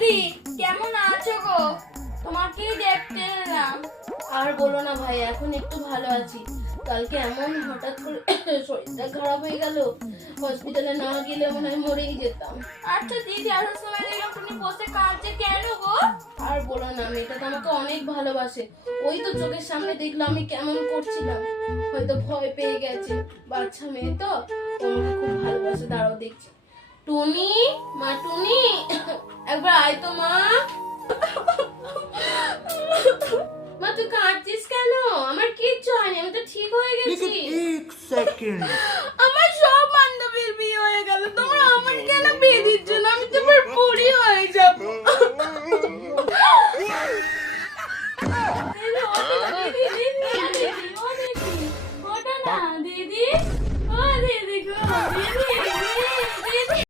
দিদি, কেমন আছো গো? তোমাকেই দেখতে এলাম। আর বলো না ভাই, এখন একটু ভালো আছি। কালকে এমন হঠাৎ করে শরীরটা খারাপ হয়ে গেল, হসপিটালে না গেলে মনে হয় মরেই যেতাম। আচ্ছা দিদি, আসার সময় দেখলাম তুমি বসে কাঁদছে, কেন গো? আর বলো না, মেয়েটা তো আমাকে অনেক ভালোবাসে। ওই তো চোখের সামনে দেখলাম আমি কেমন করছিলাম, হয়তো ভয় পেয়ে গেছে। বাচ্চা মেয়ে তো, ও আমাকে খুব ভালোবাসে। দাঁড়াও দেখছি। টুনি, মা টুনি, একবার আয় তো মা। মা তুই কাঁদছিস কেন? আমার কিচ্ছু হয়নি, আমি তো ঠিক হয়ে গেছি। लेकिन एक सेकंड আমার সব